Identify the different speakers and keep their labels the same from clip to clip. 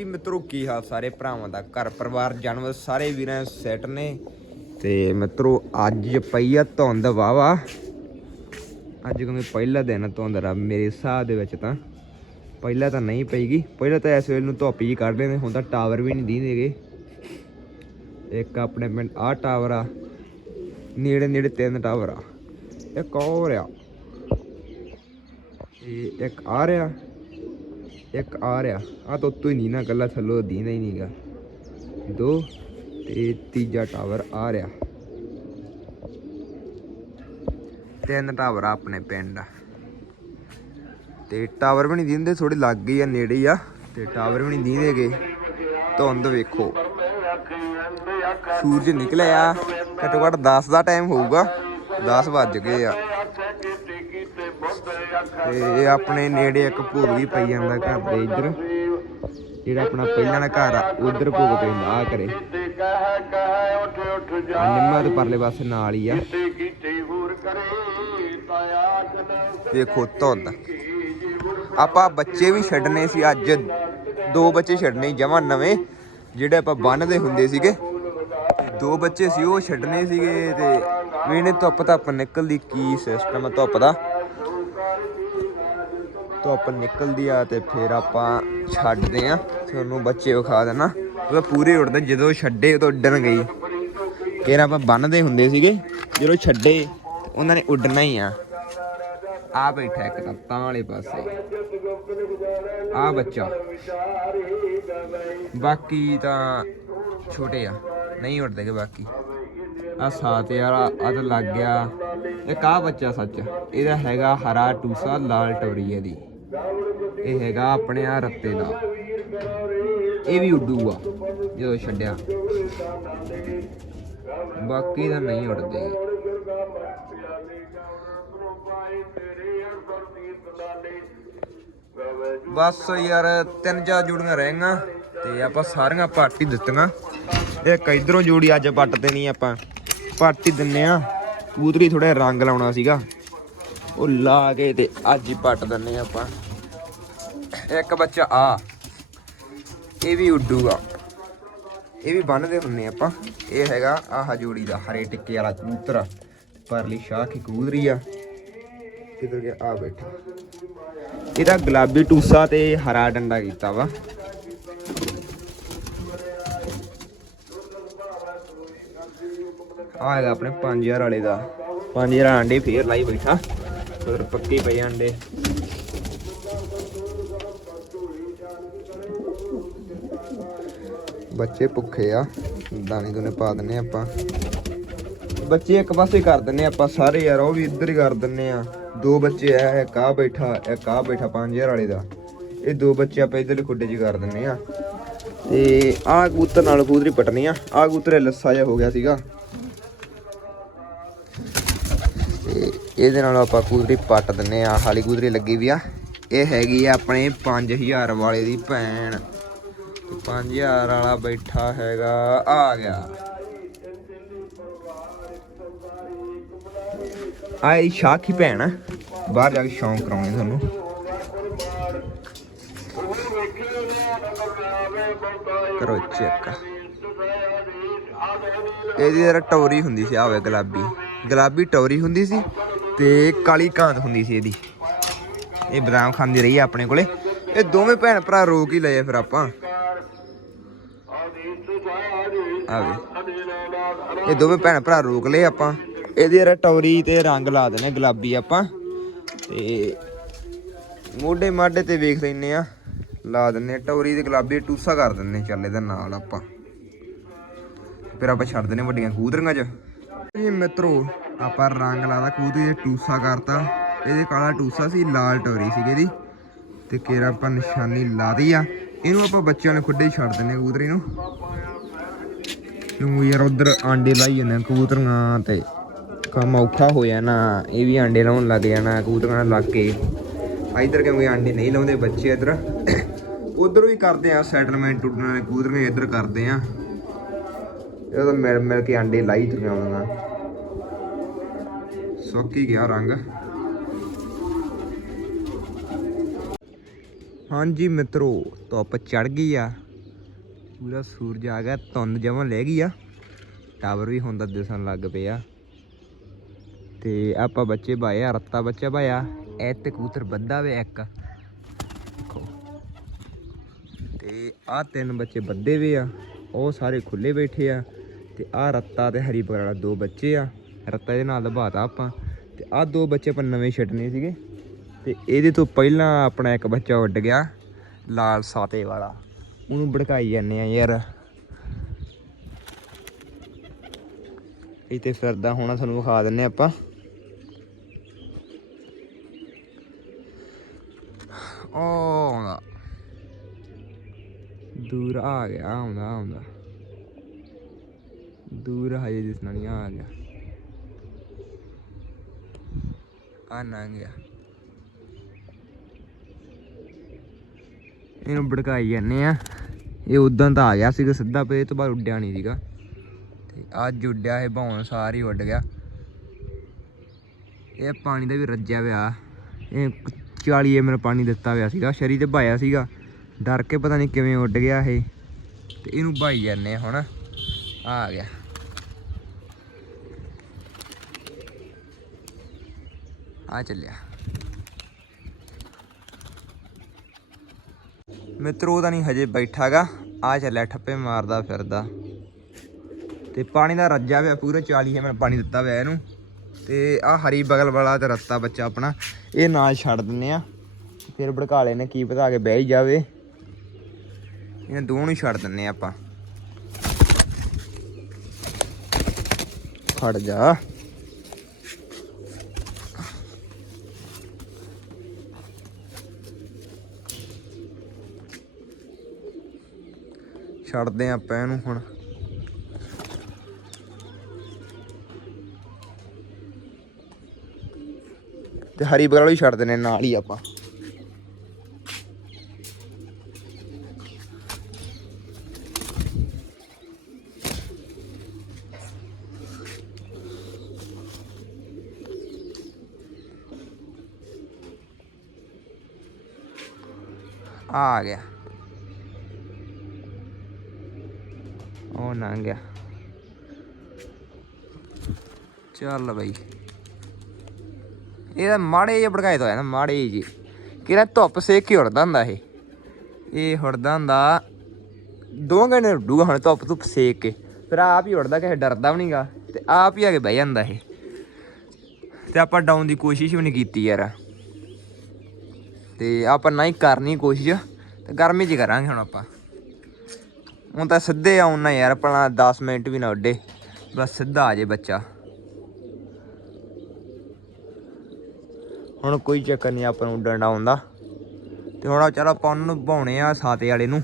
Speaker 1: ਜੀ ਮਿੱਤਰੋ, ਕੀ ਹਾਲ ਸਾਰੇ ਭਰਾਵਾਂ ਦਾ? ਘਰ ਪਰਿਵਾਰ, ਜਾਨਵਰ ਸਾਰੇ ਵੀਰਾਂ ਸੈਟ ਨੇ। ਤੇ ਮਿੱਤਰੋ, ਅੱਜ ਪਈ ਆ ਧੁੰਦ ਵਾਵਾ ਅੱਜ ਕਿਉਂਕਿ ਪਹਿਲਾ ਦਿਨ ਧੁੰਦ ਰਾ, ਮੇਰੇ ਹਿਸਾਬ ਦੇ ਵਿੱਚ ਤਾਂ। ਪਹਿਲਾਂ ਤਾਂ ਨਹੀਂ ਪਈਗੀ। ਪਹਿਲਾਂ ਤਾਂ ਇਸ ਵੇਲੇ ਨੂੰ ਧੁੱਪ ਜੀ ਕੱਢ ਲੈਂਦੇ, ਹੁਣ ਤਾਂ ਟਾਵਰ ਵੀ ਨਹੀਂ ਦੀਂਦੇਗੇ ਇੱਕ ਆਪਣੇ ਪਿੰਡ, ਆਹ ਟਾਵਰ ਆ। ਨੇੜੇ ਨੇੜੇ ਤਿੰਨ ਟਾਵਰ ਆ। ਇੱਕ ਹੋਰ ਆ। ਤੇ ਇੱਕ ਆ ਰਿਹਾ। ਇੱਕ ਆ ਰਿਹਾ। ਆ ਤਾਂ ਉੱਤੋਂ ਹੀ ਨਹੀਂ ਨਾ ਗੱਲਾਂ ਥੱਲੋਂ ਦੀਂਦਾ ਹੀ ਨਹੀਂਗਾ ਦੋ ਤੇ ਤੀਜਾ ਟਾਵਰ ਆ ਰਿਹਾ। ਤਿੰਨ ਟਾਵਰ ਆ ਆਪਣੇ ਪਿੰਡ। ਤੇ ਟਾਵਰ ਵੀ ਨਹੀਂ ਦਿੰਦੇ ਥੋੜੀ ਲੱਗ ਗਈ ਆ, ਨੇੜੇ ਹੀ ਆ। ਤੇ ਟਾਵਰ ਵੀ ਨਹੀਂ ਦੀਂਦੇਗੇ ਧੁੰਦ ਵੇਖੋ। ਸੂਰਜ ਨਿਕਲਿਆ। ਘੱਟੋ ਘੱਟ 10 ਦਾ ਟਾਈਮ ਹੋਊਗਾ। 10 ਵੱਜ ਗਏ ਆ। ਤੇ ਆਪਣੇ ਨੇੜੇ ਇੱਕ ਭੋਗ ਵੀ ਪਈ ਜਾਂਦਾ ਘਰ ਦੇ ਇੱਧਰ। ਜਿਹੜਾ ਆਪਣਾ ਪਹਿਲਾਂ ਦਾ ਘਰ ਆ, ਉਧਰ ਭੋਗ ਪੈਂਦਾ ਆ ਕਰੇ ਨਿੰਮਾ ਦੇ ਪਰਲੇ ਪਾਸੇ ਨਾਲ ਹੀ ਆ। ਵੇਖੋ ਧੁੰਦ। ਆਪਾਂ ਬੱਚੇ ਵੀ ਛੱਡਨੇ ਸੀ, ਅੱਜ ਦੋ ਬੱਚੇ ਛੱਡਨੇ ਜਮਾ ਨਵੇਂ, ਜਿਹੜੇ ਆਪਾਂ ਬੰਨਦੇ ਹੁੰਦੇ ਸੀਗੇ। ਦੋ ਬੱਚੇ ਸੀ, ਉਹ ਛੱਡਨੇ ਸੀਗੇ ਤੇ ਵੀਨੇ ਧੁੱਪ ਧੱਪ ਨਿਕਲਦੀ ਕੀ ਸਿਸਟਮ ਆ ਧੁੱਪ ਦਾ। ਧੁੱਪ ਨਿਕਲਦੀ ਆ ਤੇ ਫਿਰ ਆਪਾਂ ਛੱਡਦੇ ਆ। ਤੁਹਾਨੂੰ ਬੱਚੇ ਵਿਖਾ ਦੇਣਾ। ਉਹ ਪੂਰੇ ਉੱਡਦੇ, ਜਦੋਂ ਛੱਡੇ ਉਦੋਂ ਉੱਡਣ ਗਈ ਕਿਹੜਾ ਆਪਾਂ ਬੰਨਦੇ ਹੁੰਦੇ ਸੀਗੇ, ਜਦੋਂ ਛੱਡੇ, ਉਹਨਾਂ ਨੇ ਉੱਡਣਾ ਹੀ ਆ। ਆ ਬੈਠਾ ਇੱਕ ਤਾਂ ਤਾਂ ਵਾਲੇ ਪਾਸੇ। ਆ ਬੱਚਾ। ਬਾਕੀ ਤਾਂ ਛੋਟੇ ਆ, ਨਹੀਂ ਉੱਡਦੇ ਉੱਡਦੇਗੇ ਬਾਕੀ। ਆ ਸਾਤ ਯਾਰ, ਆ ਤਾਂ ਲੱਗ ਗਿਆ। ਇੱਕ ਆ ਬੱਚਾ ਸੱਚ, ਇਹਦਾ ਹੈਗਾ ਹਰਾ ਟੂਸਾ, ਲਾਲ ਟੌਰੀ ਦੀ। ਇਹ ਹੈਗਾ ਆਪਣੇ ਆ ਰੱਤੇ ਦਾ। ਇਹ ਵੀ ਉੱਡੂਗਾ, ਜਦੋਂ ਛੱਡਿਆ। ਬਾਕੀ ਤਾਂ ਨਹੀਂ ਉੱਡਦੇ। ਬਸ ਯਾਰ, ਤਿੰਨ ਚਾਰ ਜੋੜੀਆਂ ਰਹਿ ਗਈਆਂ ਤੇ ਆਪਾਂ ਸਾਰੀਆਂ ਪਾਰਟੀ ਦਿੱਤੀਆਂ। ਇੱਕ ਇਧਰੋਂ ਜੋੜੀ ਅੱਜ ਪੱਟ ਦੇਣੀ ਆਪਾਂ। ਪਾਰਟੀ ਹੀ ਦਿੰਨੇ ਆ। ਕਬੂਤਰੀ ਥੋੜਾ ਰੰਗ ਲਾਉਣਾ ਸੀਗਾ। ਉਹ ਲਾ ਕੇ ਤੇ ਅੱਜ ਹੀ ਪੱਟ ਦਿੰਨੇ ਆਪਾਂ। ਇੱਕ ਬੱਚਾ, ਆ। ਇਹ ਵੀ ਉੱਡੂਗਾ। ਇਹ ਵੀ ਬੰਨਦੇ ਹੁੰਨੇ ਆਪਾਂ। ਇਹ ਹੈਗਾ ਆਹ ਜੋੜੀ ਦਾ, ਹਰੇ ਟਿੱਕੇ ਵਾਲਾ ਕਬੂਤਰ। ਪਰਲੀ ਸ਼ਾਹ ਕੀ ਕਬੂਤਰੀ ਆ। ਕਿਧਰ ਗਿਆ? ਆ ਬੈਠਾ। ਇਹਦਾ ਗੁਲਾਬੀ ਟੂਸਾ ਤੇ ਹਰਾ ਡੰਡਾ ਕੀਤਾ ਵਾ। ਆ ਹੈਗਾ ਆਪਣੇ 5000 ਵਾਲੇ ਦਾ। 5000 ਆਂਡੇ ਫੇਰ ਲਾਈ ਬੈਠਾ। ਫਿਰ ਪੱਕੇ ਪਈ ਆਂਡੇ ਬੱਚੇ ਭੁੱਖੇ ਆ, ਦਾਣੇ ਦੂਨੇ ਪਾ ਦਿੰਨੇ ਆਪਾਂ। ਬੱਚੇ ਇੱਕ ਪਾਸੇ ਕਰ ਦਿੰਨੇ ਆਪਾਂ ਸਾਰੇ ਯਾਰ, ਉਹ ਵੀ ਇੱਧਰ ਹੀ ਕਰ ਦਿੰਨੇ ਆ। ਦੋ ਬੱਚੇ ਆ, ਇੱਕ ਆ ਬੈਠਾ, ਇੱਕ ਆ ਬੈਠਾ 5000 ਵਾਲੇ ਦਾ। ਇਹ ਦੋ ਬੱਚੇ ਆਪਾਂ ਇੱਧਰਲੇ ਖੁੱਡੇ 'ਚ ਕਰ ਦਿੰਨੇ ਆ। ਤੇ ਆਹ ਕਬੂਤਰ ਨਾਲ ਕਬੂਤਰੀ ਪਟਣੀ ਆ। ਆਹ ਕਬੂਤਰ ਇਹ ਲੱਸਾ ਜਿਹਾ ਹੋ ਗਿਆ ਸੀਗਾ। ਇਹਦੇ ਨਾਲ ਆਪਾਂ ਕਬੂਤਰੀ ਪੱਟ ਦਿੰਨੇ ਆ, ਹਾਲੀ ਕਬੂਤਰੀ ਲੱਗੀ ਵੀ ਆ। ਇਹ ਹੈਗੀ ਆ ਆਪਣੇ 5000 ਵਾਲੇ ਦੀ ਭੈਣ। 5000 ਵਾਲਾ ਬੈਠਾ ਹੈਗਾ, ਆ ਗਿਆ। ਆ ਇਹ ਸ਼ਾਖੀ ਭੈਣ ਆ। ਬਾਹਰ ਜਾ ਕੇ ਸ਼ੌਂਕ ਕਰਾਉਣੇ ਤੁਹਾਨੂੰ। ਕਰੋ ਚੈੱਕ। ਇਹਦੀ ਯਾਰ ਟੌਰੀ ਹੁੰਦੀ ਸੀ ਆਵੇ ਗੁਲਾਬੀ। ਗੁਲਾਬੀ ਟੌਰੀ ਹੁੰਦੀ ਸੀ। ਤੇ ਕਾਲੀ ਕਾਂਤ ਹੁੰਦੀ ਸੀ ਇਹਦੀ। ਇਹ ਬਦਾਮ ਖਾਂਦੀ ਰਹੀ ਆ ਆਪਣੇ ਕੋਲੇ। ਇਹ ਦੋਵੇਂ ਭੈਣ ਭਰਾ ਰੋਕ ਹੀ ਲਏ ਫਿਰ ਆਪਾਂ। ਆਵੇ ਇਹ ਦੋਵੇਂ ਭੈਣ ਭਰਾ ਰੋਕ ਲਏ ਆਪਾਂ। ਇਹਦੇ ਯਾਰ ਟੌਰੀ ਤੇ ਰੰਗ ਲਾ ਦੇਣੇ, ਗੁਲਾਬੀ ਆਪਾਂ। ਤੇ ਮੋਢੇ ਮਾਢੇ ਤੇ ਵੇਖ ਲੈਨੇ ਆ। ਲਾ ਦਿੰਨੇ ਆ ਟੌਰੀ ਤੇ ਗੁਲਾਬੀ, ਟੂਸਾ ਕਰ ਦਿੰਨੇ ਚੱਲ ਇਹਦੇ ਨਾਲ ਆਪਾਂ। ਫਿਰ ਆਪਾਂ ਛੱਡ ਦਿੰਨੇ ਵੱਡੀਆਂ ਕੂਦਰੀਆਂ 'ਚ। ਇਹ ਮਿੱਤਰੋ ਆਪਾਂ ਰੰਗ ਲਾਦਾ ਕੂਦਰੀ ਤੇ ਟੂਸਾ ਕਰਤਾ। ਇਹਦੇ ਕਾਲਾ ਟੂਸਾ ਸੀ, ਲਾਲ ਟੌਰੀ ਸੀਗੀ ਇਹਦੀ। ਤੇ ਕੇਰਾ ਆਪਾਂ ਨਿਸ਼ਾਨੀ ਲਾਦੀ ਆ। ਇਹਨੂੰ ਆਪਾਂ ਬੱਚਿਆਂ ਨੂੰ ਖੁੱਡੇ ਹੀ ਛੱਡ ਦਿੰਨੇ ਕਬੂਤਰੀ ਨੂੰ। ਕਿਉਂ ਯਾਰ ਉਧਰ ਆਂਡੇ ਲਾਈ ਜਾਂਦੇ ਆ ਕਬੂਤਰੀਆਂ ਤੇ। ਕੰਮ ਔਖਾ ਹੋ ਜਾਣਾ, ਇਹ ਵੀ ਆਂਡੇ ਲਾਉਣ ਲੱਗ ਜਾਣਾ ਕਬੂਤਰਾਂ ਲੱਗ ਕੇ। ਇਧਰ ਕਿਉਂਕਿ ਆਂਡੇ ਨਹੀਂ ਲਾਉਂਦੇ ਬੱਚੇ ਇਧਰ। ਉਧਰ ਵੀ ਕਰਦੇ ਆ ਸੈਟਲਮੈਂਟ ਟੁੱਟਣ ਵਾਲੇ ਕਬੂਤਰੀਆਂ, ਇਧਰ ਕਰਦੇ ਆ। ਇਹ ਤਾਂ ਮਿਲ ਮਿਲ ਕੇ ਆਂਡੇ ਲਾਈ ਤੁਰੀਆਂ ਆਉਂਦੀਆਂ ਸੁੱਕ ਹੀ ਗਿਆ ਰੰਗ। ਹਾਂਜੀ ਮਿੱਤਰੋ, ਧੁੱਪ ਚੜ ਗਈ ਆ। ਪੂਰਾ ਸੂਰਜ ਆ ਗਿਆ, ਧੁੰਦ ਜਮਾਂ ਲੈ ਗਈ ਆ। ਟਾਵਰ ਵੀ ਹੁੰਦਾ ਦਿਸਣ ਲੱਗ ਪਿਆ ਤੇ ਆਪਾਂ ਬੱਚੇ ਬਾਇਆ ਰੱਤਾ ਬੱਚਾ ਬਾਇਆ ਐ ਤੇ ਕਬੂਤਰ ਬੱਦਾ ਵੇ ਇੱਕ। ਤੇ ਆ ਤਿੰਨ ਬੱਚੇ ਬੱਦੇ ਵੇ ਆ। ਉਹ ਸਾਰੇ ਖੁੱਲੇ ਬੈਠੇ ਆ। ਤੇ ਆ ਰੱਤਾ ਤੇ ਹਰੀ ਬਗੜਾ ਦੋ ਬੱਚੇ ਆ। ਰੱਤਾ ਦੇ ਨਾਲ ਦਬਾਤਾ ਆਪਾਂ। ਤੇ ਆ ਦੋ ਬੱਚੇ ਆਪਾਂ ਨਵੇਂ ਛੱਡਨੇ ਸੀਗੇ। ਤੇ ਇਹਦੇ ਤੋਂ ਪਹਿਲਾਂ ਆਪਣਾ ਇੱਕ ਬੱਚਾ ਉੱਡ ਗਿਆ, ਲਾਲ ਸਾਤੇ ਵਾਲਾ। ਉਹਨੂੰ ਭੜਕਾਈ ਜਾਂਦੇ ਆ ਯਾਰ। ਇੱਥੇ ਫਿਰਦਾ ਹੋਣਾ ਤੁਹਾਨੂੰ ਵਿਖਾ ਦਿੰਨੇ ਆਪਾਂ। ਓ ਆਉਂਦਾ। ਦੂਰ ਆ ਗਿਆ, ਆਉਂਦਾ ਆਉਂਦਾ। ਦੂਰ ਹਜੇ ਦਿਸਣਾ ਨਹੀਂ ਆ ਗਿਆ। ਆ। ਨਾ ਗਿਆ ਇਹਨੂੰ ਭੜਕਾਈ ਜਾਂਦੇ ਆ। ਇਹ ਉਦਾਂ ਤਾਂ ਆ ਗਿਆ ਸੀਗਾ ਸਿੱਧਾ ਪੇ ਤੋਂ ਬਾਅਦ ਉੱਡਿਆ ਨਹੀਂ ਸੀਗਾ। ਤੇ ਅੱਜ ਉੱਡਿਆ, ਇਹ ਭੌਣ ਸਾਰ ਹੀ ਉੱਡ ਗਿਆ। ਇਹ ਪਾਣੀ ਦਾ ਵੀ ਰੱਜਿਆ ਹੋਇਆ ਇਹ 40 ਐਮਐਲ ਪਾਣੀ ਦਿੱਤਾ ਹੋਇਆ ਸੀਗਾ। ਸ਼ਰੀ ਤੇ ਭਾਇਆ ਸੀਗਾ। ਡਰ ਕੇ ਪਤਾ ਨਹੀਂ ਕਿਵੇਂ ਉੱਡ ਗਿਆ ਇਹ। ਤੇ ਇਹਨੂੰ ਭਾਈ ਜਾਂਦੇ ਆ ਹੁਣ। ਆ ਗਿਆ। ਆ ਚੱਲਿਆ। ਮਿੱਤਰੋ ਤਾਂ ਨਹੀਂ ਹਜੇ ਬੈਠਾਗਾ। ਆ ਚੱਲਿਆ ਠੱਪੇ ਮਾਰਦਾ ਫਿਰਦਾ। ਤੇ ਪਾਣੀ ਦਾ ਰੱਜਾ ਹੋਇਆ ਪੂਰਾ 40 ਐਮਐਲ ਪਾਣੀ ਦਿੱਤਾ ਹੋਇਆ ਇਹਨੂੰ। ਤੇ ਆ ਹਰੀ ਬਗਲ ਵਾਲਾ ਤੇ ਰੱਤਾ ਬੱਚਾ ਆਪਣਾ, ਇਹ ਨਾਲ ਛੱਡ ਦਿੰਨੇ ਆ। ਫਿਰ ਭੜਕਾ ਨੇ ਕੀ ਪਤਾ ਕੇ ਬਹਿ ਹੀ ਜਾਵੇ। ਇਹਨਾਂ ਦੋਵਾਂ ਨੂੰ ਛੱਡ ਦਿੰਨੇ ਆ ਆਪਾਂ। ਖੜ ਜਾ। ਛੱਡਦੇ ਆ ਆਪਾਂ ਇਹਨੂੰ ਹੁਣ। ਤੇ ਹਰੀ ਬਗਲ ਵੀ ਛੱਡ ਦਿੰਨੇ ਨਾਲ ਹੀ ਆਪਾਂ। ਆ ਗਿਆ। ਉਹ ਗਿਆ। ਚੱਲ ਬਈ। ਇਹਦਾ ਮਾੜੇ ਜਿਹੇ ਭੜਕਾਏ ਤੋਂ ਆਇਆ ਨਾ, ਮਾੜੇ ਜੀ ਕਿਹੜਾ ਧੁੱਪ ਸੇਕ ਕੇ ਉੜਦਾ ਹੁੰਦਾ ਇਹ। ਇਹ ਉੜਦਾ ਹੁੰਦਾ, ਦੋ ਘੰਟੇ ਉੱਡੂਗਾ ਹੁਣ ਧੁੱਪ ਧੁੱਪ ਸੇਕ ਕੇ। ਫਿਰ ਆਪ ਹੀ ਉੜਦਾ, ਕਿਸੇ ਡਰਦਾ ਵੀ ਨਹੀਂਗਾ ਤੇ ਆਪ ਹੀ ਆ ਕੇ ਬਹਿ ਜਾਂਦਾ ਇਹ। ਤੇ ਆਪਾਂ ਡਾਊਨ ਦੀ ਕੋਸ਼ਿਸ਼ ਵੀ ਨਹੀਂ ਕੀਤੀ ਯਾਰ। ਤੇ ਆਪਾਂ ਨਾ ਹੀ ਕਰਨੀ ਕੋਸ਼ਿਸ਼। ਤੇ ਗਰਮੀ 'ਚ ਕਰਾਂਗੇ ਹੁਣ ਆਪਾਂ। ਹੁਣ ਤਾਂ ਸਿੱਧੇ ਆਉਣਾ ਯਾਰ, ਆਪਣਾ 10 ਮਿੰਟ ਵੀ ਨਾ ਉੱਡੇ। ਬਸ ਸਿੱਧਾ ਆ ਜੇ ਬੱਚਾ। ਹੁਣ ਕੋਈ ਚੱਕਰ ਨਹੀਂ, ਆਪਾਂ ਨੂੰ ਉੱਡਣ ਆਉਂਦਾ। ਤੇ ਹੁਣ ਚਲ ਆਪਾਂ ਨੂੰ ਭਾਉਣੇ ਆ ਸਾਤੇ ਵਾਲੇ ਨੂੰ।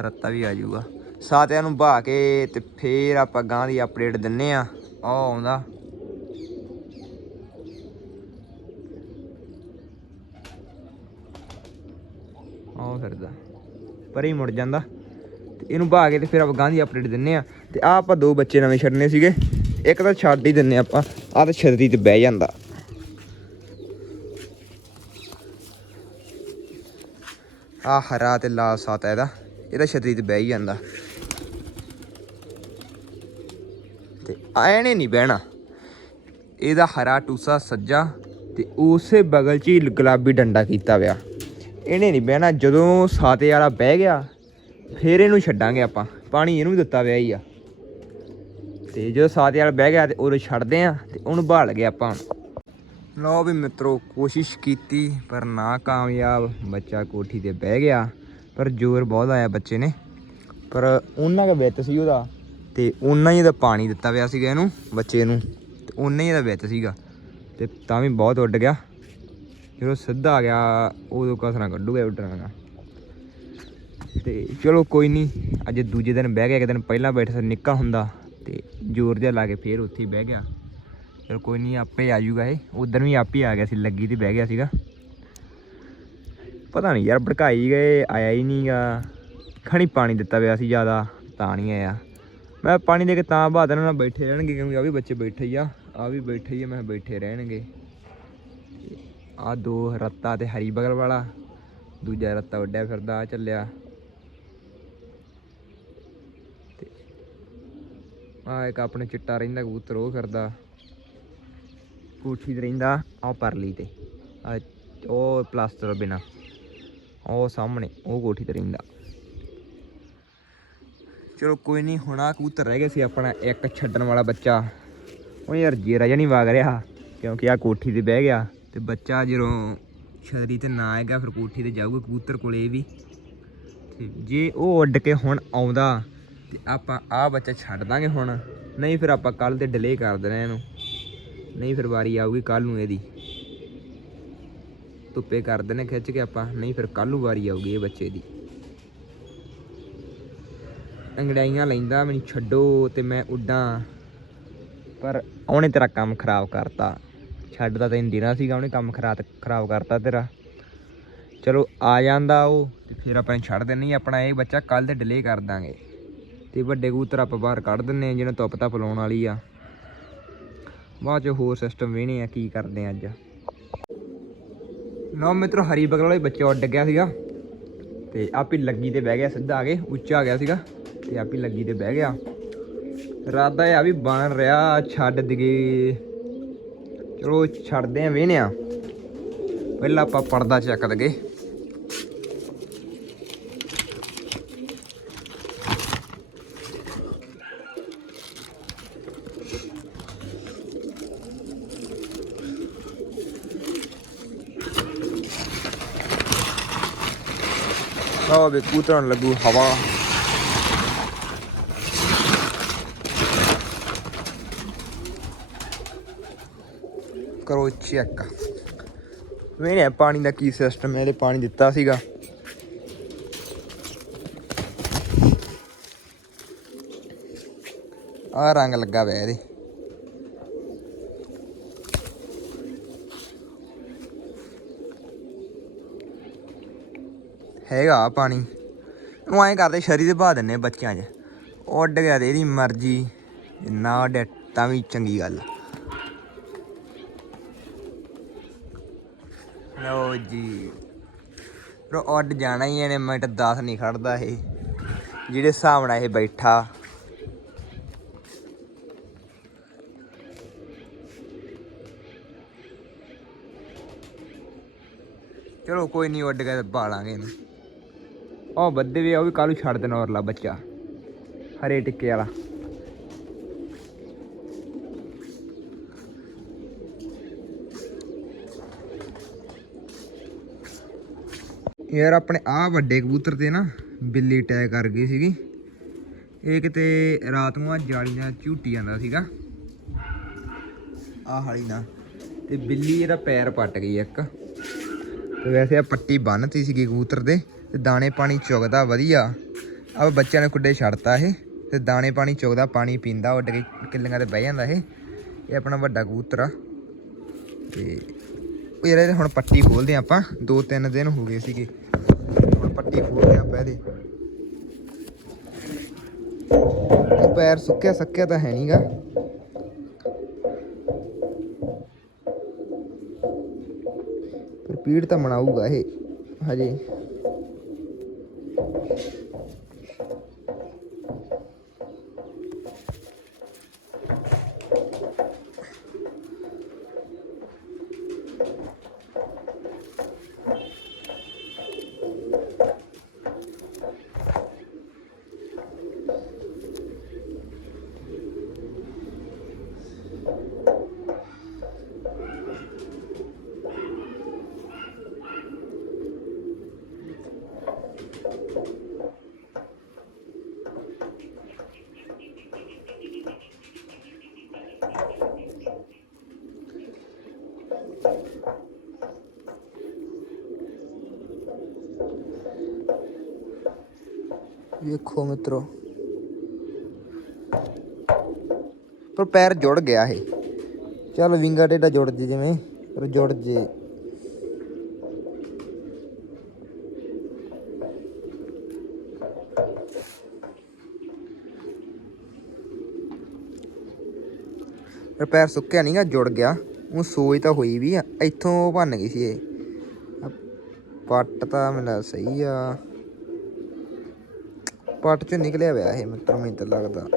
Speaker 1: ਰੱਤਾ ਵੀ ਆ ਜਾਊਗਾ। ਸਾਤਿਆਂ ਨੂੰ ਬਹਾ ਕੇ ਤੇ ਫੇਰ ਆਪਾਂ ਗਾਂ ਦੀ ਅਪਡੇਟ ਦਿੰਨੇ ਆ। ਉਹ ਆਉਂਦਾ। ਆਹ ਫਿਰਦਾ। ਪਰੇ ਹੀ ਮੁੜ ਜਾਂਦਾ। ਇਹਨੂੰ ਬਹਾ ਕੇ ਤੇ ਫਿਰ ਆਪਾਂ ਗਾਂਧੀ ਅਪਡੇਟ ਦਿੰਨੇ ਆ। ਤੇ ਆ ਆਪਾਂ ਦੋ ਬੱਚੇ ਨਵੇਂ ਛੱਡਨੇ ਸੀਗੇ। ਇੱਕ ਤਾਂ ਛੱਡ ਹੀ ਦਿੰਨੇ ਆਪਾਂ। ਆ ਤਾਂ ਛਤਰੀ ਤੇ ਬਹਿ ਜਾਂਦਾ। ਆ ਹਰਾ ਤੇ ਲਾਲ ਸਾਤ ਹੈ ਇਹਦਾ। ਇਹਦਾ ਛਤਰੀ ਤੇ ਬਹਿ ਹੀ ਜਾਂਦਾ। ਤੇ ਐਣੇ ਨਹੀਂ ਬਹਿਣਾ। ਇਹਦਾ ਹਰਾ ਟੂਸਾ ਸੱਜਾ ਤੇ ਉਸੇ ਬਗਲ 'ਚ ਹੀ ਗੁਲਾਬੀ ਡੰਡਾ ਕੀਤਾ ਹੋਇਆ। ਇਹਨੇ ਨਹੀਂ ਬਹਿਣਾ। ਜਦੋਂ ਸਾਤੇ ਵਾਲਾ ਬਹਿ ਗਿਆ ਫੇਰ ਇਹਨੂੰ ਛੱਡਾਂਗੇ ਆਪਾਂ। ਪਾਣੀ ਇਹਨੂੰ ਵੀ ਦਿੱਤਾ ਪਿਆ ਹੀ ਆ। ਤੇ ਜਦੋਂ ਸਾਤੇ ਵਾਲਾ ਬਹਿ ਗਿਆ ਤੇ ਉਦੋਂ ਛੱਡਦੇ ਆ ਤੇ ਉਹਨੂੰ ਭਾਲ ਗਏ ਆਪਾਂ ਲਓ ਵੀ ਮਿੱਤਰੋ, ਕੋਸ਼ਿਸ਼ ਕੀਤੀ, ਪਰ ਨਾ ਕਾਮਯਾਬ ਬੱਚਾ ਕੋਠੀ ਤੇ ਬਹਿ ਗਿਆ। ਪਰ ਜ਼ੋਰ ਬਹੁਤ ਆਇਆ ਬੱਚੇ ਨੇ। ਪਰ ਉਹਨਾਂ ਦਾ ਵਿੱਤ ਸੀ ਉਹਦਾ ਤੇ ਉਹਨਾਂ ਹੀ ਦਾ ਪਾਣੀ ਦਿੱਤਾ ਪਿਆ ਸੀਗਾ ਇਹਨੂੰ, ਬੱਚੇ ਨੂੰ। ਤੇ ਉਹਨਾਂ ਹੀ ਦਾ ਵਿੱਤ ਸੀਗਾ। ਤੇ ਤਾਂ ਵੀ ਬਹੁਤ ਉੱਡ ਗਿਆ। ਜਦੋਂ ਸਿੱਧਾ ਆ ਗਿਆ, ਉਦੋਂ ਕਸਣਾ ਕੱਢੂਗਾ ਉੱਡਣਾ ਦਾ ਤੇ ਚਲੋ ਕੋਈ ਨਹੀਂ ਅੱਜ ਦੂਜੇ ਦਿਨ ਬਹਿ ਗਿਆ, ਇੱਕ ਦਿਨ ਪਹਿਲਾਂ ਬੈਠਾ ਸੀ, ਨਿੱਕਾ ਹੁੰਦਾ ਤੇ ਜ਼ੋਰ ਜਿਹਾ ਲਾ ਕੇ ਫੇਰ ਉੱਥੇ ਹੀ ਬਹਿ ਗਿਆ। ਚਲ ਕੋਈ ਨਹੀਂ ਆਪੇ ਆ ਜਾਊਗਾ ਇਹ। ਉਧਰ ਵੀ ਆਪੇ ਆ ਗਿਆ ਸੀ, ਲੱਗੀ ਤੇ ਬਹਿ ਗਿਆ ਸੀਗਾ। ਪਤਾ ਨਹੀਂ ਯਾਰ, ਭੜਕਾਈ ਗਏ, ਆਇਆ ਹੀ ਨਹੀਂਗਾ ਖਣੀ ਪਾਣੀ ਦਿੱਤਾ ਪਿਆ ਸੀ ਜ਼ਿਆਦਾ, ਤਾਂ ਨਹੀਂ ਆਇਆ। ਮੈਂ ਪਾਣੀ ਦੇ ਕੇ ਤਾਂ ਬਾਅਦ ਨਾਲ ਬੈਠੇ ਰਹਿਣਗੇ, ਕਿਉਂਕਿ ਆ ਵੀ ਬੱਚੇ ਬੈਠੇ ਹੀ ਆ। ਆ ਵੀ ਬੈਠੇ ਹੀ ਆ, ਮੈਂ ਬੈਠੇ ਰਹਿਣਗੇ। ਆ ਦੋ ਰੱਤਾ ਤੇ ਹਰੀ ਬਗਲ ਵਾਲਾ, ਦੂਜਾ ਰੱਤਾ ਵੱਡਿਆ ਫਿਰਦਾ ਆ ਚੱਲਿਆ। ਆ ਇੱਕ ਆਪਣੇ ਚਿੱਟਾ ਰਹਿੰਦਾ, ਕਬੂਤਰ ਉਹ ਕਰਦਾ ਕੋਠੀ ਤੇ ਰਹਿੰਦਾ ਆ ਪਰਲੀ ਤੇ। ਆ ਉਹ ਪਲਾਸਟਰ ਬਿਨਾ। ਉਹ ਸਾਹਮਣੇ, ਉਹ ਕੋਠੀ ਤੇ ਰਹਿੰਦਾ। ਚਲੋ ਕੋਈ ਨਹੀਂ, ਹੁਣ ਆ ਕਬੂਤਰ ਰਹਿ ਗਏ ਸੀ ਆਪਣਾ, ਇੱਕ ਛੱਡਣ ਵਾਲਾ ਬੱਚਾ। ਉਹ ਯਾਰ ਜੇਰਾ ਜਿਹਾ ਨਹੀਂ ਵਗ ਰਿਹਾ, ਕਿਉਂਕਿ ਆ ਕੋਠੀ ਤੇ ਬਹਿ ਗਿਆ। ਤੇ ਬੱਚਾ ਜਦੋਂ ਛਤਰੀ ਤੇ ਨਾ ਆਏਗਾ, ਫਿਰ ਕੋਠੀ ਤੇ ਜਾਊਗਾ ਕਬੂਤਰ ਕੋਲੇ ਵੀ। ਤੇ ਜੇ ਉਹ ਉੱਡ ਕੇ ਹੁਣ ਆਉਂਦਾ ਤੇ ਆਪਾਂ ਆ ਬੱਚਾ ਛੱਡ ਦਾਂਗੇ ਹੁਣ। ਨਹੀਂ ਫਿਰ ਆਪਾਂ ਕੱਲ ਤੇ ਡਿਲੇ ਕਰ ਦੇਣਾ ਇਹਨੂੰ। ਨਹੀਂ ਫਿਰ ਵਾਰੀ ਆਊਗੀ ਕੱਲ ਨੂੰ ਇਹਦੀ। ਧੁੱਪੇ ਕਰ ਦੇਣੇ ਖਿੱਚ ਕੇ ਆਪਾਂ। ਨਹੀਂ ਫਿਰ ਕੱਲ ਨੂੰ ਵਾਰੀ ਆਊਗੀ ਇਹ ਬੱਚੇ ਦੀ। ਅੰਗੜਾਈਆਂ ਲੈਂਦਾ, ਮੈਨੂੰ ਛੱਡੋ ਤੇ ਮੈਂ ਉੱਡਾਂ। ਪਰ ਉਹਨੇ ਤੇਰਾ ਕੰਮ ਖਰਾਬ ਕਰਤਾ। ਛੱਡਦਾ ਤੈਨੂੰ ਦੇਣਾ ਸੀਗਾ, ਉਹਨੇ ਕੰਮ ਖਰਾਬ ਖਰਾਬ ਕਰਤਾ ਤੇਰਾ। ਚਲੋ ਆ ਜਾਂਦਾ ਉਹ ਤੇ ਫਿਰ ਆਪਾਂ ਛੱਡ ਦਿੰਨੀ ਆਪਣਾ ਇਹ ਬੱਚਾ। ਕੱਲ ਤੇ ਡਿਲੇ ਕਰ ਦਾਂਗੇ। ਤੇ ਵੱਡੇ ਕਬੂਤਰ ਆਪਾਂ ਬਾਹਰ ਕੱਢ ਦਿੰਨੇ ਆ ਜਿਹਨੇ ਧੁੱਪ ਤਾਂ ਲਾਉਣ ਵਾਲੀ ਆ। ਬਾਅਦ ਚ ਹੋਰ ਸਿਸਟਮ ਵੇਣੇ ਆ, ਕੀ ਕਰਦੇ ਆ ਅੱਜ। ਨਾ ਮਿੱਤਰੋ, ਹਰੀ ਬਗਲ ਵਾਲੇ ਬੱਚਾ ਉੱਡ ਗਿਆ ਸੀਗਾ। ਤੇ ਹੀ ਲੱਗੀ ਤੇ ਬਹਿ ਗਿਆ ਸਿੱਧਾ ਆ ਕੇ, ਉੱਚਾ ਆ ਗਿਆ ਸੀਗਾ। ਤੇ ਹੀ ਲੱਗੀ ਤੇ ਬਹਿ ਗਿਆ। ਰਾਦਾ ਆ ਵੀ ਬਣ ਰਿਹਾ, ਛੱਡ ਦਈਏ। ਚਲੋ, ਛੱਡਦੇ ਆ ਵੇਹਨੇ ਆ। ਪਹਿਲਾਂ ਆਪਾਂ ਪਰਦਾ ਚੱਕ ਦਗੇ ਆਹ ਵੇ ਕੂਤਰਾਂ ਨੂੰ ਹਵਾ ਕਰੋ ਚੈੱਕ ਵੇਣੇ ਪਾਣੀ ਦਾ ਕੀ ਸਿਸਟਮ ਹੈ ਇਹਦੇ ਪਾਣੀ ਦਿੱਤਾ ਸੀਗਾ ਆ ਰੰਗ ਲੱਗਾ ਹੋਇਆ ਇਹਦੇ ਹੈਗਾ ਪਾਣੀ। ਉਹ ਐਂ ਕਰਦੇ ਸ਼ਰੀ ਦੇ ਬਹਾ ਦਿੰਨੇ ਬੱਚਿਆਂ 'ਚ। ਉੱਡ ਗਿਆ ਤੇ ਇਹਦੀ ਮਰਜ਼ੀ। ਨਾ ਉੱਡਿਆ ਤਾਂ ਵੀ ਚੰਗੀ ਗੱਲ ਆ। ਜੀ। ਰੋ ਉੱਡ ਜਾਣਾ ਹੀ ਇਹਨੇ ਮਿੰਟ 10 ਨਹੀਂ ਖੜਦਾ ਇਹ। ਜਿਹੜੇ ਹਿਸਾਬ ਨਾਲ ਇਹ ਬੈਠਾ। ਚਲੋ ਕੋਈ ਨਹੀਂ, ਉੱਡ ਗਿਆ ਬਾਲਾਂਗੇ ਇਹਨੂੰ। ਉਹ ਬੱਦੇ ਵੀ ਆ, ਉਹ ਵੀ ਕੱਲ ਛੱਡ ਦੇਣਾ ਔਰਲਾ ਬੱਚਾ। ਹਰੇ ਟਿੱਕੇ ਵਾਲਾ। ਯਾਰ ਆਪਣੇ ਆ ਵੱਡੇ ਕਬੂਤਰ ਤੇ ਨਾ ਬਿੱਲੀ ਅਟੈਕ ਕਰ ਗਈ ਸੀਗੀ। ਇਹ ਕਿਤੇ ਰਾਤ ਨੂੰ ਆ ਜਾਲੀ ਨਾਲ ਝੂਟੀ ਜਾਂਦਾ ਸੀਗਾ। ਆ ਹਾਲੀ ਨਾਲ ਤੇ ਬਿੱਲੀ ਇਹਦਾ ਪੈਰ ਪੱਟ ਗਈ ਇੱਕ। ਤੇ ਵੈਸੇ ਆ ਪੱਟੀ ਬੰਨਤੀ ਸੀਗੀ ਕਬੂਤਰ ਦੇ। ਤੇ ਦਾਣੇ ਪਾਣੀ ਚੁਗਦਾ ਵਧੀਆ। ਆ ਬੱਚਿਆਂ ਨੇ ਕੁੱਡੇ ਛੱਡਤਾ ਇਹ, ਤੇ ਦਾਣੇ ਪਾਣੀ ਚੁਗਦਾ, ਪਾਣੀ ਪੀਂਦਾ, ਉੱਡ ਕੇ ਕਿੱਲੀਆਂ ਤੇ ਬਹਿ ਜਾਂਦਾ ਇਹ। ਇਹ ਆਪਣਾ ਵੱਡਾ ਕਬੂਤਰ ਆ। ਤੇ ਉਹ ਯਾਰ ਹੁਣ ਪੱਟੀ ਖੋਲਦੇ ਹਾਂ ਆਪਾਂ, ਦੋ ਤਿੰਨ ਦਿਨ ਹੋ ਗਏ ਸੀਗੇ। ਹੁਣ ਪੱਟੀ ਖੋਲਦੇ ਹਾਂ ਆਪਾਂ ਇਹਦੇ। ਇਹ ਪੈਰ ਸੁੱਕਿਆ, ਸੱਕਿਆ ਤਾਂ ਹੈ ਨਹੀਂਗਾ ਪਰ ਪੀੜ ਤਾਂ ਮਨਾਊਗਾ ਇਹ, ਹਜੇ। Thank you. ਵੇਖੋ ਮਿੱਤਰੋ। ਪਰ ਪੈਰ ਜੁੜ ਗਿਆ ਇਹ। ਚੱਲ ਵਿੰਗਾ ਟੇਡਾ ਜੁੜ ਜੇ ਜਿਵੇਂ, ਪਰ ਜੁੜ ਜੇ। ਪਰ ਪੈਰ ਸੁੱਕਿਆ ਨਹੀਂਗਾ ਜੁੜ ਗਿਆ। ਉਹ ਸੋਚ ਤਾਂ ਹੋਈ ਵੀ ਆ। ਇੱਥੋਂ ਭੰਨ ਗਈ ਸੀ ਇਹ। ਪੱਟ ਤਾਂ ਮੇਰਾ ਸਹੀ ਆ। ਪੱਟ ਚ ਨਿਕਲਿਆ ਹੋਇਆ ਇਹ ਮਿੱਤਰ, ਮੈਨੂੰ ਤਾਂ ਲੱਗਦਾ।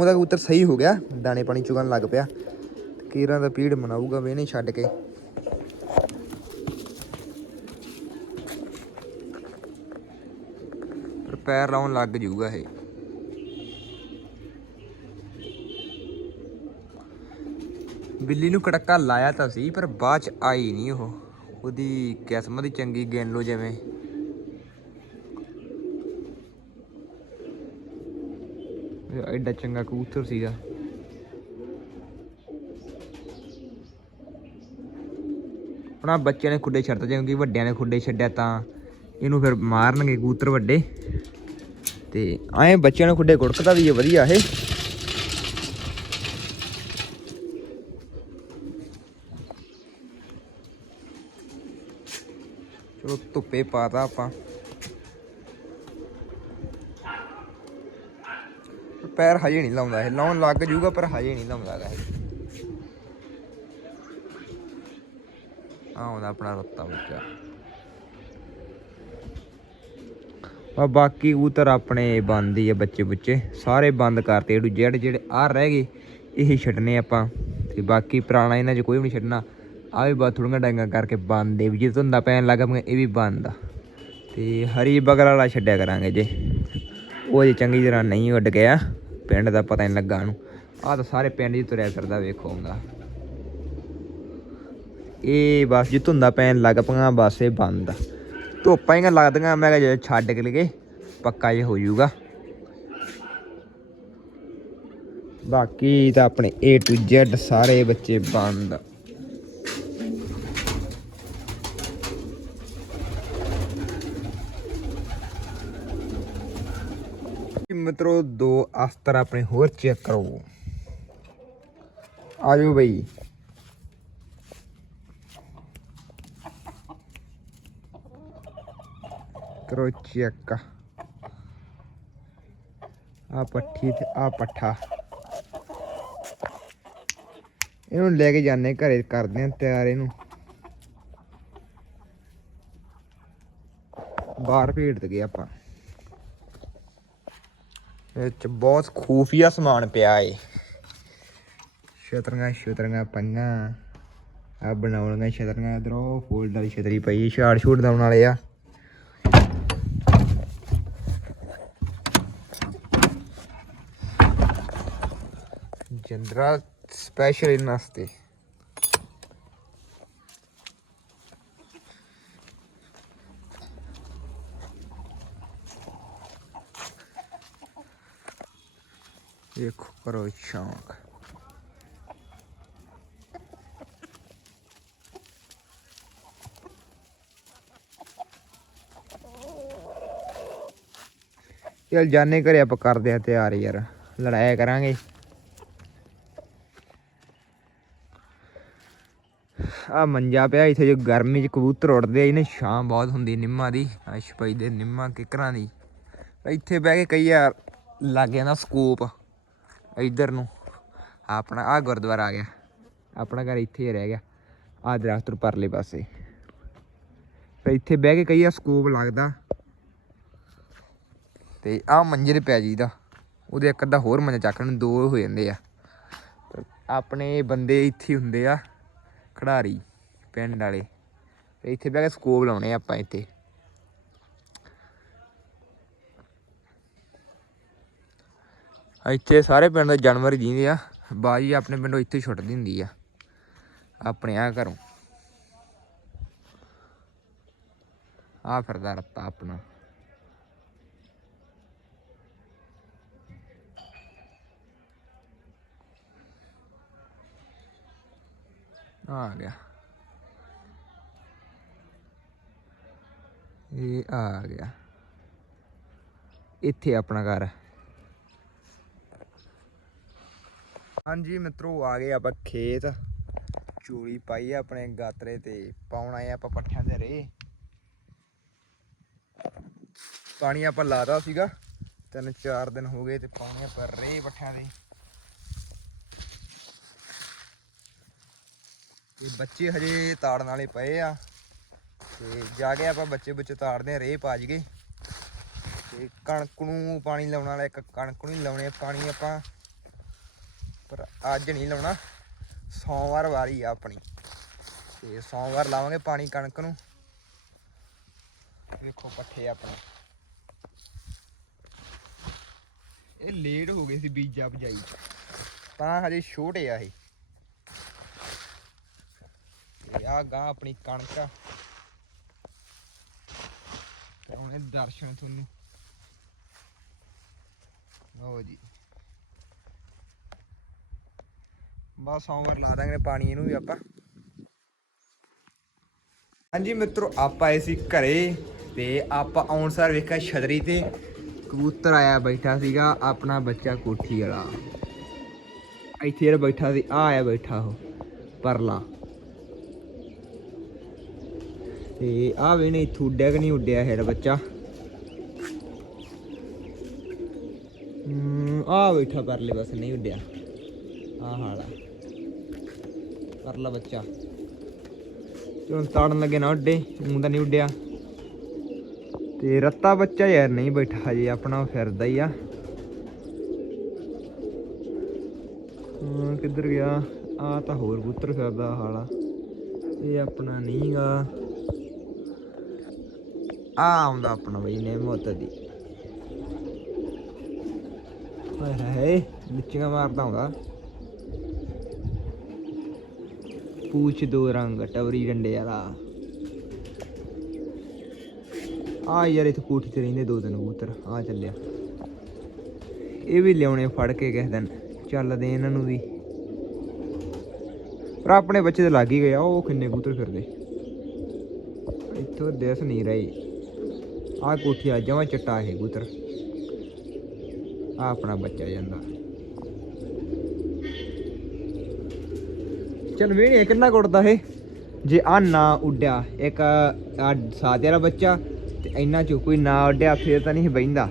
Speaker 1: ਉਹਦਾ ਕਬੂਤਰ ਸਹੀ ਹੋ ਗਿਆ, ਦਾਣੇ ਪਾਣੀ ਚੁਗਣ ਲੱਗ ਪਿਆ। ਕੀਰਾਂ ਦਾ ਪੀੜ ਮਨਾਊਗਾ ਵੇ ਨਹੀਂ ਛੱਡ ਕੇ। ਪੈਰ ਲਾਉਣ ਲੱਗ ਜਾਊਗਾ ਇਹ। ਬਿੱਲੀ ਨੂੰ ਕੜੱਕਾ ਲਾਇਆ ਤਾਂ ਸੀ, ਪਰ ਬਾਅਦ ਚ ਆਈ ਨਹੀਂ ਉਹ। ਉਹਦੀ ਕਿਸਮਤ ਹੀ ਚੰਗੀ, ਗਿਣ ਲੋ ਜਿਵੇਂ ਇਹ ਐਡਾ ਚੰਗਾ ਕਬੂਤਰ ਸੀਗਾ। ਉਹਨਾਂ ਬੱਚਿਆਂ ਨੇ ਖੁੱਡੇ ਛੱਡਤਾ ਕਿਉਂਕਿ ਵੱਡਿਆਂ ਨੇ ਖੁੱਡੇ ਛੱਡਿਆ ਤਾਂ ਇਹਨੂੰ ਫਿਰ ਮਾਰਨਗੇ ਕਬੂਤਰ ਵੱਡੇ। ਤੇ ਐਂ ਬੱਚਿਆਂ ਨੂੰ ਖੁੱਡੇ ਕੁੜਕਦਾ ਵੀ ਇਹ ਵਧੀਆ ਇਹ। ਚਲੋ ਧੁੱਪੇ ਪਾਤਾ ਆਪਾਂ। ਪੈਰ ਹਜੇ ਨਹੀਂ ਲਾਉਂਦਾ ਇਹ। ਲਾਉਣ ਲੱਗ ਜੂਗਾ, ਪਰ ਹਜੇ ਨਹੀਂ ਲਾਉਂਦਾ ਗਾ ਆਉਂਦਾ ਆਪਣਾ ਰੱਤਾ ਬੱਚਾ। ਆ ਬਾਕੀ ਕਬੂਤਰ ਆਪਣੇ ਬੰਦ ਹੀ ਆ ਬੱਚੇ ਬੁੱਚੇ। ਸਾਰੇ ਬੰਦ ਕਰਤੇ ਜਿਹੜੇ ਜਿਹੜੇ ਆ ਰਹਿ ਗਏ, ਇਹੀ ਛੱਡਨੇ ਆਪਾਂ। ਤੇ ਬਾਕੀ ਪੁਰਾਣਾ ਇਹਨਾਂ 'ਚ ਕੋਈ ਵੀ ਨਹੀਂ ਛੱਡਣਾ। ਆ ਵੀ ਬਾਤ ਥੋੜੀਆਂ ਡਾਂਗਾ ਕਰਕੇ ਬੰਦ ਦੇ ਵੀ। ਜੇ ਧੁੰਦਾ ਪੈਣ ਲੱਗ ਪਈਆਂ, ਇਹ ਵੀ ਬੰਦ ਆ। ਤੇ ਹਰੀ ਬਗਲ ਵਾਲਾ ਛੱਡਿਆ ਕਰਾਂਗੇ ਜੇ। ਉਹ ਜੇ ਚੰਗੀ ਤਰ੍ਹਾਂ ਨਹੀਂ ਉੱਡ ਗਿਆ। ਪਿੰਡ ਦਾ ਪਤਾ ਨਹੀਂ ਲੱਗਾ ਉਹਨੂੰ। ਆਹ ਤਾਂ ਸਾਰੇ ਪਿੰਡ 'ਚ ਤੁਰਿਆ ਫਿਰਦਾ ਵੇਖੋ ਆਉਂਦਾ ਇਹ ਬਸ ਜੇ ਧੁੰਦਾ ਪੈਣ ਲੱਗ ਪਈਆਂ, ਬਸ ਇਹ ਬੰਦ। ਆ ਧੁੱਪਾਂ ਹੀ ਲੱਗਦੀਆਂ, ਮੈਂ ਕਿਹਾ ਜੇ ਛੱਡ ਕੇ ਲਗੇ ਪੱਕਾ ਇਹ ਹੋ ਜਾਊਗਾ। ਬਾਕੀ ਤਾਂ ਆਪਣੇ A to Z ਸਾਰੇ ਬੱਚੇ ਬੰਦ। ਮਿੱਤਰੋ, ਦੋ ਅਸਤਰ ਆਪਣੇ ਹੋਰ ਚੈੱਕ ਕਰੋ। ਆ ਬਈ। ਕਰੋ ਚੈੱਕ। ਆ ਪੱਠੀ ਤੇ ਆ ਪੱਠਾ। ਇਹਨੂੰ ਲੈ ਕੇ ਜਾਣੇ ਘਰੇ ਕਰਦੇ ਆ ਤਿਆਰ ਇਹਨੂੰ। ਬਾਹਰ ਭੇਜ ਦਗੇ ਆਪਾਂ। ਇਹ ਚ ਬਹੁਤ ਖੂਫੀਆ ਸਮਾਨ ਪਿਆ ਏ। ਛਤਰੀਆਂ ਛਤਰੀਆਂ ਪਈਆਂ ਆ ਬਣਾਉਣੀਆਂ ਛਤਰੀਆਂ, ਇਧਰੋਂ ਫੋਲਡ ਵਾਲੀ ਛਤਰੀ ਪਈ ਛਾੜ ਛੂੜ ਦਾਉਣ ਵਾਲੇ ਆ। ਜੰਦਰਾ ਸਪੈਸ਼ਲ ਇਹਨਾਂ ਵਾਸਤੇ। ਦੇਖੋ ਕਰੋ ਸ਼ੌਂਕ ਚਲ ਜਾਣੇ ਘਰੇ, ਆਪਾਂ ਕਰਦੇ ਆ ਤਿਆਰ ਯਾਰ। ਲੜਾਇਆ ਕਰਾਂਗੇ। ਆ ਮੰਜਾ ਪਿਆ, ਇੱਥੇ ਜੋ ਗਰਮੀ ਚ ਕਬੂਤਰ ਉੱਡਦੇ ਆ, ਇਹਨੇ ਛਾਂ ਬਹੁਤ ਹੁੰਦੀ ਨਿੰਮਾ ਦੀ ਅਸ਼ਪਈ ਦੇ ਨਿੰਮਾ ਕਿਕਰਾਂ ਦੀ। ਇੱਥੇ ਬਹਿ ਕੇ ਕਈ ਯਾਰ ਲੱਗ ਜਾਂਦਾ ਸਕੂਪ। ਇੱਧਰ ਨੂੰ। ਆਪਣਾ ਆ ਗੁਰਦੁਆਰਾ ਆ ਗਿਆ। ਆਪਣਾ ਘਰ ਇੱਥੇ ਹੀ ਰਹਿ ਗਿਆ। ਆ ਦਰਖਤ ਨੂੰ ਪਰਲੇ ਪਾਸੇ। ਫਿਰ ਇੱਥੇ ਬਹਿ ਕੇ ਕਈ ਆ ਸਕੂਪ ਲੱਗਦਾ। ਤੇ ਆ ਮੰਜੇ ਤੇ ਪੈ ਜੀਦਾ ਉਹਦੇ ਇੱਕ ਅੱਧਾ ਹੋਰ ਮੰਜਾ ਚੱਕਣ ਨੂੰ ਦੋ ਹੋ ਜਾਂਦੇ ਆ। ਤੇ ਆਪਣੇ ਬੰਦੇ ਇੱਥੇ ਹੁੰਦੇ ਆ। ਖਿਡਾਰੀ, ਪਿੰਡ ਵਾਲੇ। ਇੱਥੇ ਬਹਿ ਕੇ ਸਕੋਪ ਲਾਉਣੇ ਆ ਆਪਾਂ ਇੱਥੇ। ਇੱਥੇ ਸਾਰੇ ਪਿੰਡ ਦੇ ਜਾਨਵਰ ਹੀ ਜੀਂਦੇ ਆ। ਬਾਜੀ ਆਪਣੇ ਪਿੰਡੋਂ ਇੱਥੇ ਛੁੱਟਦੀ ਹੁੰਦੀ ਆ। ਆਪਣੇ ਆ ਘਰੋਂ। ਆ ਫਿਰਦਾ ਰੱਤਾ ਆਪਣਾ। ਆ ਗਿਆ। ਇਹ ਆ ਗਿਆ। ਇੱਥੇ ਆਪਣਾ ਘਰ। ਹਾਂਜੀ ਮਿੱਤਰੋ, ਆ ਗਏ ਆਪਾਂ ਖੇਤ। ਚੂੜੀ ਪਾਈ ਆ ਆਪਣੇ ਗਾਤਰੇ ਤੇ, ਪਾਉਣਾ ਆਏ ਆਪਾਂ ਪੱਠਿਆਂ ਦੇ ਰੇ ਪਾਣੀ ਆਪਾਂ ਲਾਦਾ ਸੀਗਾ, ਤਿੰਨ ਚਾਰ ਦਿਨ ਹੋ ਗਏ ਤੇ ਪਾਉਣੇ ਆਪਾਂ ਰੇ ਪੱਠਿਆਂ ਦੇ। ਤੇ ਬੱਚੇ ਹਜੇ ਤਾੜਨ ਵਾਲੇ ਪਏ ਆ। ਤੇ ਜਾ ਕੇ ਆਪਾਂ ਬੱਚੇ ਬੱਚੇ ਤਾੜਦੇ ਆ ਰੇ ਪਾਜ ਗਏ ਤੇ ਕਣਕ ਨੂੰ ਪਾਣੀ ਲਾਉਣ ਵਾਲਾ, ਇੱਕ ਕਣਕ ਨੂੰ ਹੀ ਲਾਉਣੇ ਪਾਣੀ ਆਪਾਂ। ਪਰ ਅੱਜ ਨਹੀਂ ਲਾਉਣਾ। ਸੋਮਵਾਰ ਵਾਰੀ ਆ ਆਪਣੀ। ਤੇ ਸੋਮਵਾਰ ਲਾਵਾਂਗੇ ਪਾਣੀ ਕਣਕ ਨੂੰ। ਦੇਖੋ ਪੱਠੇ ਆਪਣੇ। ਇਹ ਲੇਟ ਹੋ ਗਏ ਸੀ ਬੀਜਾ ਬਜਾਈ ਚ। ਤਾਂ ਹਜੇ ਛੋਟੇ ਆ ਇਹ। ਤੇ ਆ ਗਾਂ ਆਪਣੀ ਕਣਕ ਆ। ਕਰਾਉਣੇ ਦਰਸ਼ਨ ਤੁਹਾਨੂੰ। ਲਓ ਜੀ। ਬਸ ਸੋਮਵਾਰ ਲਾ ਦਾਂਗੇ ਪਾਣੀ ਇਹਨੂੰ ਵੀ ਆਪਾਂ। ਹਾਂਜੀ ਮਿੱਤਰੋ ਆਪਾਂ ਆਏ ਸੀ ਘਰੇ ਤੇ ਆਪਾਂ ਆਉਣ ਸਾਰ ਵੇਖਿਆ ਛਤਰੀ ਤੇ ਕਬੂਤਰ ਆਇਆ ਬੈਠਾ ਸੀਗਾ ਆਪਣਾ ਬੱਚਾ ਕੋਠੀ ਵਾਲਾ। ਇੱਥੇ ਜਿਹੜਾ ਬੈਠਾ ਸੀ ਆ ਆਇਆ ਬੈਠਾ ਉਹ ਪਰਲਾ। ਤੇ ਆ ਵੀ ਇੱਥੋਂ ਉੱਡਿਆ ਕਿ ਨਹੀਂ ਉੱਡਿਆ ਹੈ ਬੱਚਾ? ਹਮ, ਆ ਬੈਠਾ ਪਰਲੇ ਬਸ ਨਹੀਂ ਉੱਡਿਆ। ਆ ਹਾਲਾ ਪਰਲਾ ਬੱਚਾ। ਚਲੋ ਤਾੜਨ ਲੱਗੇ ਨਾ ਉੱਡੇ ਊਂ ਤਾਂ ਨਹੀਂ ਉੱਡਿਆ। ਤੇ ਰੱਤਾ ਬੱਚਾ ਯਾਰ ਨਹੀਂ ਬੈਠਾ ਹਜੇ, ਆਪਣਾ ਫਿਰਦਾ ਹੀ ਆ। ਹਾਂ, ਕਿੱਧਰ ਗਿਆ? ਆ ਤਾਂ ਹੋਰ ਕਬੂਤਰ ਫਿਰਦਾ ਹਾਲਾ। ਇਹ ਆਪਣਾ ਨਹੀਂਗਾ। ਆ ਆਉਂਦਾ ਆਪਣਾ ਬਈ ਨੇ ਮੋਤ ਦੀ। ਹਾਏ ਹਾਏ, ਨਿੱਚੀਆਂ ਮਾਰਦਾ ਹੁੰਦਾ ਪੂਛ ਦੋ ਰੰਗ ਟਵਰੀ ਡੰਡੇ ਵਾਲਾ ਆ ਯਾਰ ਇੱਥੇ ਕੋਠੀ ਤੇ ਰਹਿੰਦੇ ਦੋ ਦਿਨ ਕਬੂਤਰ ਆ ਚੱਲਿਆ ਇਹ ਵੀ ਲਿਆਉਣੇ ਫੜ ਕੇ ਕਿਸੇ ਦਿਨ ਚੱਲਦੇ ਇਹਨਾਂ ਨੂੰ ਵੀ ਪਰ ਆਪਣੇ ਬੱਚੇ ਤੇ ਲੱਗ ਹੀ ਗਿਆ ਉਹ ਕਿੰਨੇ ਕਬੂਤਰ ਫਿਰਦੇ ਇੱਥੋਂ ਦੇਸ ਨਹੀਂ ਰਹੀ ਆ ਕੋਠੀ ਆ ਜਮਾ ਚਟਾ ਹੈ ਕਬੂਤਰ ਆ ਆਪਣਾ ਬੱਚਾ ਜਾਂਦਾ ਚਲ ਵੇਣੇ ਕਿੰਨਾ ਕੁੱਟਦਾ ਇਹ। ਜੇ ਆ ਨਾ ਉੱਡਿਆ, ਇੱਕ ਆ ਸਾਦੇ ਬੱਚਾ ਤੇ ਇੰਨਾ ਚੋਂ ਕੋਈ ਨਾ ਉੱਡਿਆ, ਫੇਰ ਤਾਂ ਨਹੀਂ ਬੈਂਦਾ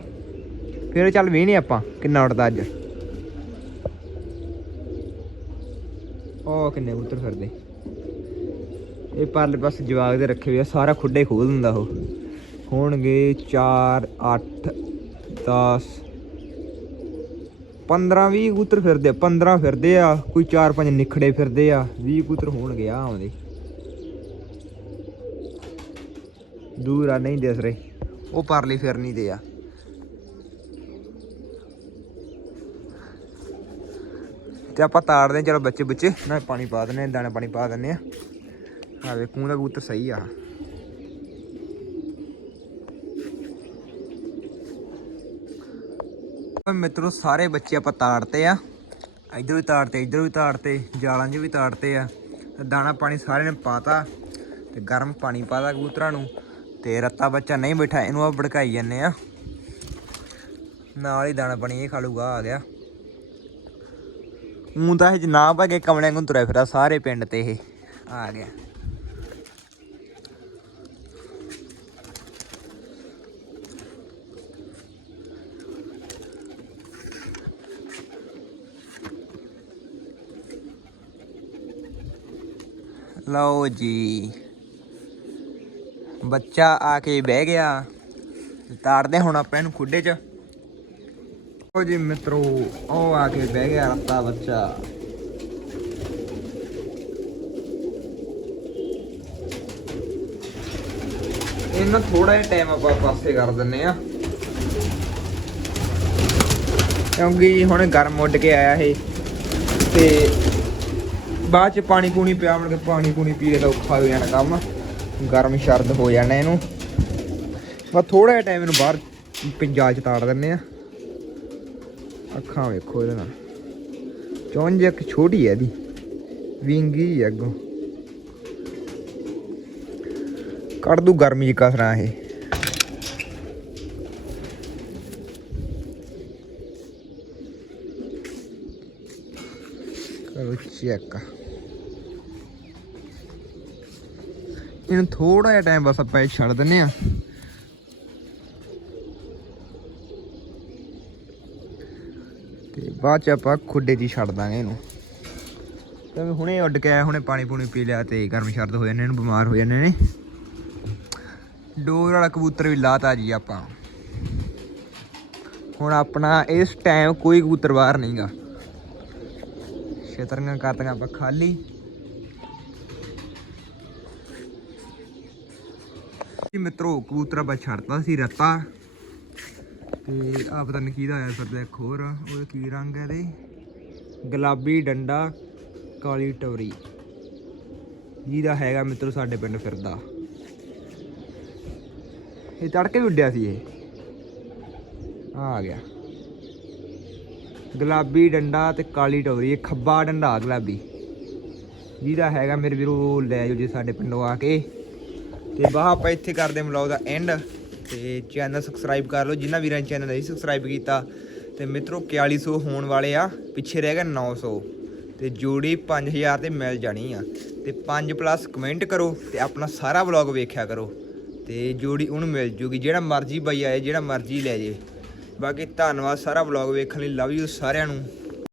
Speaker 1: ਫਿਰ ਚੱਲ ਵੇਣੇ ਆਪਾਂ ਕਿੰਨਾ ਉੱਡਦਾ ਅੱਜ। ਉਹ ਕਿੰਨੇ ਕਬੂਤਰ ਫਿਰਦੇ। ਇਹ ਪਰਲੇ ਪਾਸ ਜਵਾਗ ਦੇ ਰੱਖੇ ਹੋਏ ਆ, ਸਾਰਾ ਖੁੱਡੇ ਖੋਲ ਦਿੰਦਾ ਉਹ। ਹੋਣਗੇ 4 8 10 15 20 ਕਬੂਤਰ ਫਿਰਦੇ ਆ 15 ਫਿਰਦੇ ਆ, ਕੋਈ 4 5 ਨਿਖੜੇ ਫਿਰਦੇ ਆ 20 ਕਬੂਤਰ ਹੋਣਗੇ ਆ ਆਉਂਦੇ। ਦੂਰ ਆ, ਨਹੀਂ ਦਿਸ ਰਹੇ। ਉਹ ਪਰਲੀ ਫਿਰਨੀ ਤੇ ਆ। ਤੇ ਆਪਾਂ ਤਾੜਦੇ ਹਾਂ, ਚਲੋ ਬੱਚੇ ਬੱਚੇ, ਨਾ ਪਾਣੀ ਪਾ ਦਿੰਦੇ ਆ ਦਾਣਾ ਪਾਣੀ ਪਾ ਦਿੰਦੇ ਆ ਆ ਵੇਖੂ ਦਾ ਕਬੂਤਰ ਸਹੀ ਆ। ਓਏ ਮਿੱਤਰੋ, ਸਾਰੇ ਬੱਚੇ ਆਪਾਂ ਤਾੜਤੇ ਆ। ਇਧਰ ਵੀ ਤਾੜਤੇ, ਇਧਰ ਵੀ ਤਾੜਤੇ, ਜਾਲਾਂ 'ਚ ਵੀ ਤਾੜਤੇ ਆ। ਤੇ ਦਾਣਾ ਪਾਣੀ ਸਾਰੇ ਨੇ ਪਾਤਾ ਤੇ ਗਰਮ ਪਾਣੀ ਪਾਤਾ ਕਬੂਤਰਾਂ ਨੂੰ। ਤੇ ਰੱਤਾ ਬੱਚਾ ਨਹੀਂ ਬੈਠਾ, ਇਹਨੂੰ ਆ ਭੜਕਾਈ ਜਾਂਦੇ ਆ। ਨਾਲ ਹੀ ਦਾਣਾ ਪਾਣੀ ਇਹ ਖਾ ਆ ਗਿਆ। ਊਂ ਤਾਂ ਇਹ ਨਾ ਪਾ ਕੇ ਕਮਲਿਆਂ ਨੂੰ ਤੁਰਿਆ ਫਿਰਦਾ, ਸਾਰੇ ਪਿੰਡ ਤੇ ਇਹ, ਆ ਗਿਆ। ਲਓ ਜੀ। ਬੱਚਾ ਆ ਕੇ ਬਹਿ ਗਿਆ। ਤਾੜਦੇ ਹੁਣ ਆਪਾਂ ਇਹਨੂੰ ਖੁੱਡੇ 'ਚ। ਓ ਜੀ ਮਿੱਤਰੋ, ਉਹ ਆ ਕੇ ਬਹਿ ਗਿਆ ਰੱਤਾ ਬੱਚਾ। ਇਹਨਾਂ ਥੋੜਾ ਜਿਹਾ ਟਾਈਮ ਆਪਾਂ ਪਾਸੇ ਕਰ ਦਿੰਨੇ ਆ ਕਿਉਂਕਿ ਹੁਣ ਗਰਮ ਉੱਡ ਕੇ ਆਇਆ ਇਹ। ਤੇ ਬਾਅਦ ਚ ਪਾਣੀ ਪੂਣੀ ਪਿਆ, ਮੁੜ ਕੇ ਪਾਣੀ ਪੂਣੀ ਪੀਏ ਤਾਂ ਔਖਾ ਹੋ ਜਾਣਾ ਕੰਮ। ਗਰਮ ਸ਼ਰਦ ਹੋ ਜਾਣਾ ਇਹਨੂੰ। ਬਸ ਥੋੜਾ ਜਿਹਾ ਟਾਈਮ ਇਹਨੂੰ ਬਾਹਰ ਪਿੰਜਾਲ ਚ ਤਾੜ ਦਿੰਨੇ ਆ ਅੱਖਾਂ ਵੇਖੋ ਇਹਦੇ ਨਾਲ। ਚੌਂਜ ਇੱਕ ਛੋਟੀ ਹੈ ਇਹਦੀ। ਵਿੰਗੀ ਹੈ ਅੱਗੋਂ। ਕੱਢ ਦੂ ਗਰਮੀ ਚ ਕਸਰਾਂ ਇਹ। ਕਰੋ ਚੈੱਕ ਇਹਨੂੰ ਥੋੜਾ ਜਿਹਾ ਟਾਈਮ ਬਸ ਆਪਾਂ ਇਹ ਛੱਡ ਦਿੰਨੇ ਆ ਤੇ ਬਾਅਦ ਚ ਆਪਾਂ ਖੁੱਡੇ 'ਚ ਹੀ ਛੱਡ ਦਾਂਗੇ ਇਹਨੂੰ। ਕਿਉਂਕਿ ਹੁਣੇ ਉੱਡ ਕੇ ਆਇਆ, ਹੁਣੇ ਪਾਣੀ ਪੂਣੀ ਪੀ ਲਿਆ ਤੇ ਗਰਮ ਸ਼ਰਦ ਹੋ ਜਾਂਦੇ ਇਹਨੂੰ ਬਿਮਾਰ ਹੋ ਜਾਂਦੇ ਨੇ। ਡੋਰ ਵਾਲਾ ਕਬੂਤਰ ਵੀ ਲਾਤਾ ਜੀ ਆਪਾਂ। ਹੁਣ ਆਪਣਾ ਇਸ ਟਾਈਮ ਕੋਈ ਕਬੂਤਰ ਬਾਹਰ ਨਹੀਂਗਾ ਛਤਰੀਆਂ ਕਰਤੀਆਂ ਆਪਾਂ ਖਾਲੀ। ਮਿੱਤਰੋ, ਕਬੂਤਰ ਆਪਾਂ ਛੱਡਤਾ ਸੀ ਰੱਤਾ। ਤੇ ਆ ਪਤਾ ਨਹੀਂ ਕਿਹਦਾ ਆਇਆ ਫਿਰਦਾ ਇੱਕ ਹੋਰ ਉਹ ਕੀ ਰੰਗ ਹੈ ਇਹਦੇ? ਗੁਲਾਬੀ ਡੰਡਾ, ਕਾਲੀ ਟੋਰੀ। ਜਿਹਦਾ ਹੈਗਾ ਮਿੱਤਰੋ ਸਾਡੇ ਪਿੰਡ ਫਿਰਦਾ। ਇਹ ਤੜਕੇ ਵੀ ਉੱਡਿਆ ਸੀ ਇਹ। ਆ ਆ ਗਿਆ। ਗੁਲਾਬੀ ਡੰਡਾ ਤੇ ਕਾਲੀ ਟੋਰੀ, ਇਹ ਖੱਬਾ ਡੰਡਾ ਗੁਲਾਬੀ। ਜਿਹਦਾ ਹੈਗਾ ਮੇਰੇ ਵੀਰੋ, ਲੈ ਜਾਓ ਜੀ ਸਾਡੇ ਪਿੰਡੋਂ ਆ ਕੇ। ਤੇ ਬਾਹ ਆਪਾਂ ਇੱਥੇ ਕਰਦੇ ਮਲੌਗ ਦਾ ਐਂਡ ਤੇ ਚੈਨਲ ਸਬਸਕ੍ਰਾਈਬ ਕਰ ਲਓ। ਜਿਨ੍ਹਾਂ ਵੀਰਾਂ ਨੇ ਚੈਨਲ ਨਹੀਂ ਸਬਸਕ੍ਰਾਈਬ ਕੀਤਾ, ਤੇ ਮਿੱਤਰੋ 4100 ਹੋਣ ਵਾਲੇ ਆ, ਪਿੱਛੇ ਰਹਿ ਗਿਆ 900 ਤੇ ਜੋੜੀ 5000 ਤੇ ਮਿਲ ਜਾਣੀ ਆ। ਤੇ 5 ਪਲੱਸ ਕਮੈਂਟ ਕਰੋ ਤੇ ਆਪਣਾ ਸਾਰਾ ਵਲੌਗ ਵੇਖਿਆ ਕਰੋ। ਤੇ ਜੋੜੀ ਉਹਨੂੰ ਮਿਲ ਜੂਗੀ, ਜਿਹੜਾ ਮਰਜ਼ੀ ਬਾਈ ਆਏ, ਜਿਹੜਾ ਮਰਜ਼ੀ ਲੈ ਜੇ। ਬਾਕੀ ਧੰਨਵਾਦ ਸਾਰਾ ਵਲੌਗ ਵੇਖਣ ਲਈ ਲਵ ਯੂ ਸਾਰਿਆਂ ਨੂੰ।